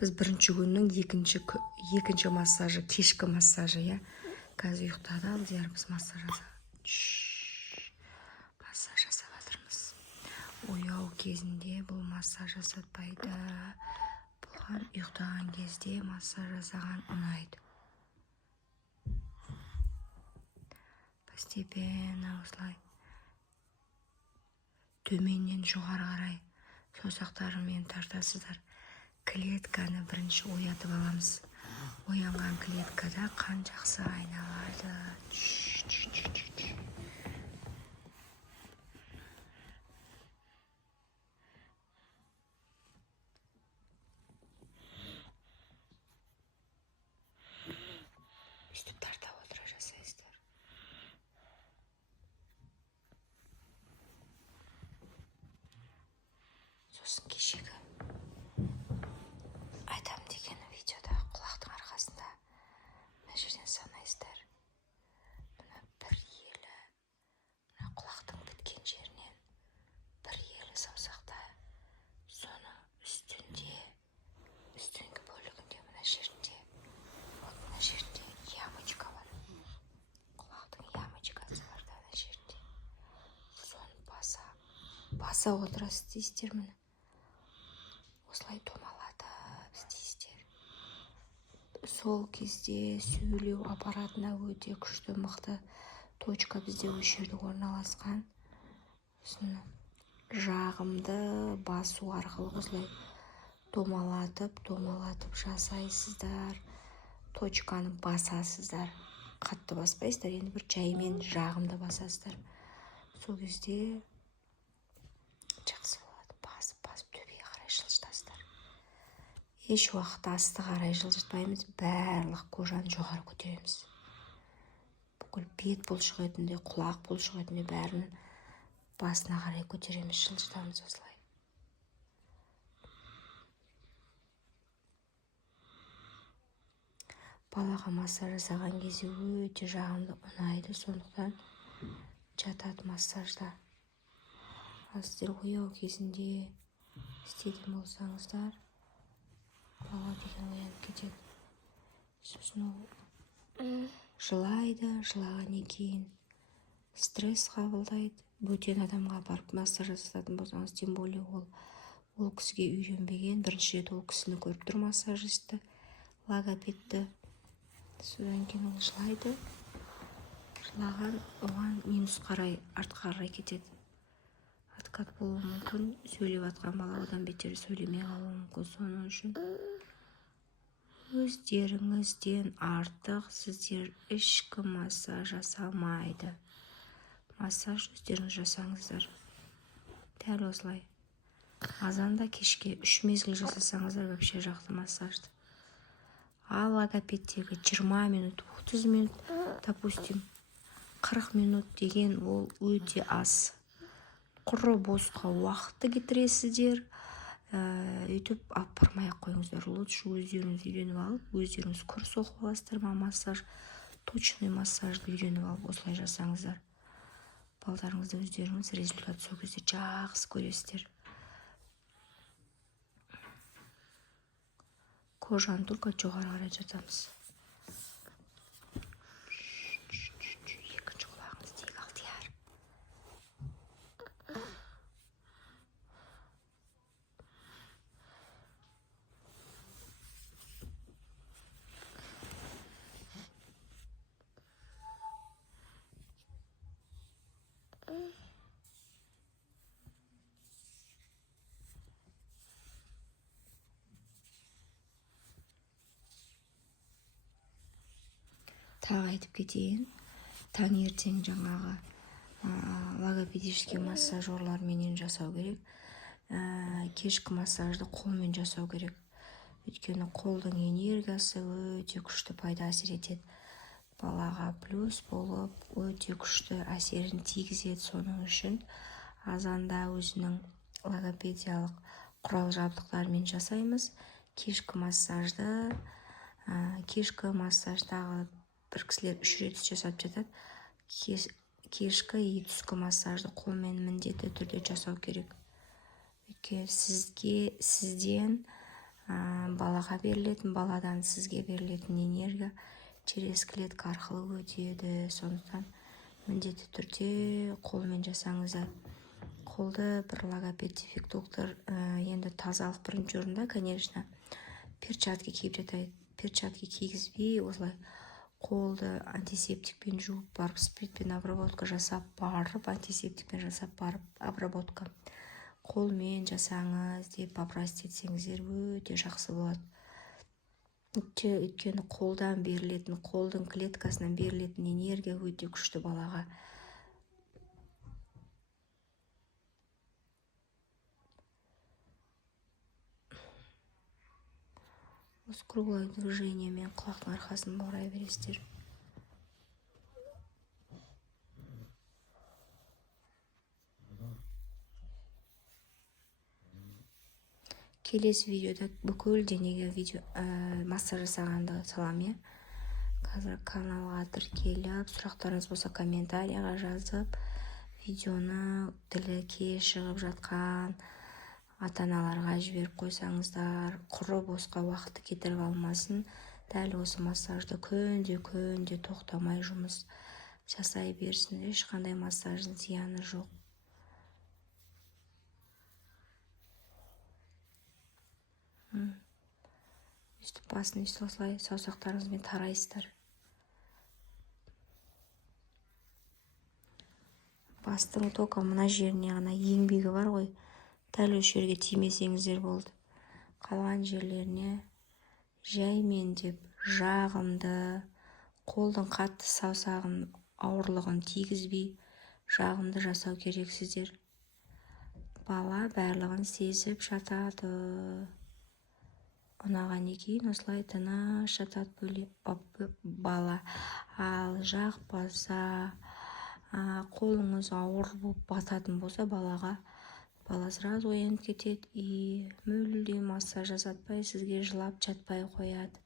Біз бірінші күннің екінші массажы, кешкі массажы, я. Қазір ұйықтады, Алдияр біз массаж жасап жатырмыз. Ояу кезінде бұл массаж жасатпайды. Бұған ұйықтаған кезде массаж жасаған ұнайды. Постепенно осылай төменнен жоғары қарай саусақтарымен тартасыздар. Клетканы бірінші оятып аламыз. Оянған клеткада қан жақсы айналады. Үстіп тарта отыра жасайсыздар. Сосын кешегі айтам деген видеода құлақтың арқасында мына жерден санайсыздар. Мына бір елі, мына құлақтың біткен жерінен бір елі саусақта, соның үстіңгі бөлігінде мына жерінде ямочка бар. Құлақтың ямочкасы бар да мына жерінде. Соны баса отырасыз дейсіздер міне. Осылай томалатып істейсіздер. Сол кезде сөйлеу аппаратына өте күшті мықты точка бізде осы жерде орналасқан. Осыны жағымды басу арқылы осылай томалатып жасайсыздар. Точканы басасыздар. Қатты баспайсыздар, енді бір жаймен жағымды басасыздар. Сол кезде жақсы болады. Басып төбеге қарай жылжытасыздар. Еш уақыт асты қарай жылжытпаймыз, барлық кожаны жоғары көтереміз. Бүкіл бет бұлшық етінде, құлақ бұлшық етінде бәрін басына қарай көтереміз, жылжытамыз осылай. Балаға массаж жасаған кезде өте жағымды ұнайды, сондықтан жатады массажда. Сіздер ояу кезінде істеген болсаңыздар, бала деген оянып кетеді. Сосын ол жылайды, жылағаннан кейін стресс қабылдайды. Бөтен адамға барып массаж жасататын болсаңыз, тем более ол кісіге үйренбеген, бірінші рет ол кісіні көріп тұр массажисті, логопедті. Содан кейін ол жылайды. Жылаған оған минус қарай, артқа қарай кетеді. Откат болуы мүмкін, сөйлеп жатқан бала одан бетер сөйлемей қалуы мүмкін. Соның үшін өздеріңізден артық сіздер ішкі массаж жасамайды. Массаж өздеріңіз жасаңыздар. Дәл осылай. Азанда кешке 3 мезгіл жасасаңыздар вообще жақсы массажды. Ал логопедтегі 20 минут, 30 минут, допустим, 40 минут деген ол өте аз. Құры босқа уақытты кетіресіздер. Өйтіп апармай қойыңыздар. Лучше өздеріңіз үйреніп алып, өздеріңіз курс оқып аласыздар ма, массаж, точный массажды үйреніп алып, осылай жасаңыздар. Балдарыңызды өздеріңіз результат сол кезде жақсы көресіздер. Кожаны только жоғары қарай жатамыз. Екінші құлағыңыз дейік, Алдияр. Тағы айтып кетейін, таңертең жаңағы логопедический массажерларменен жасау керек. Кешкі массажды қолмен жасау керек. Өйткені қолдың энергиясы өте күшті пайда әсер етеді. Балаға плюс болып өте күшті әсерін тигізеді. Соның үшін азанда өзінің логопедиялық құрал жабдықтармен жасаймыз. Кешкі массаждағы бір кісілер 3 рет жасап жатады. Кешкі и түскі массажды қолмен міндетті түрде жасау керек. Өйткені сізден балаға берілетін, баладан сізге берілетін энергия через клетка арқылы өтеді. Сондықтан міндетті түрде қолмен жасаңыздар. Қолды бір логопед дефектолог енді тазалық бірінші орында, конечно, перчатки киіп жатайды. Перчатки кигізбей, осылай қолды антисептикпен жуып барып, спиртпен обработка жасап барып, антисептикпен жасап барып, обработка қолмен жасаңыз деп попросить етсеңіздер өте жақсы болады. Өйткені қолдан берілетін, қолдың клеткасынан берілетін энергия өте күшті балаға. Осы круглое движениемен құлақтың арқасын баурай бересіздер. Келесі видеода бүкіл денеге массаж жасағанды салам. Қазір каналға тіркеліп, сұрақтарыңыз болса комментарияға жазып, видеоны тілі кеш шығып жатқан ата-аналарға жіберіп қойсаңыздар, құры босқа уақытты кетіріп алмасын. Дәл осы массажды күнде тоқтамай жұмыс жасай берсін. Ешқандай массаждың зияны жоқ. Өстіп басын өстіп осылай саусақтарыңызбен тарайсыздар. Бастың тоқа мына жеріне ғана еңбегі бар ғой, дәл осы жерге тимесеңіздер болды. Қалған жерлеріне жәймен деп жағымды, қолдың қатты саусағын ауырлығын тигізбей жағымды жасау керексіздер. Бала барлығын сезіп жатады. Ұнаған екен осылай тыныш жатады бала. Ал жақпаса, қолыңыз ауыр болып бататын болса балаға, бала сразу оянып кетеді и мүлде массаж жасатпай сізге жылап жатпай қояды.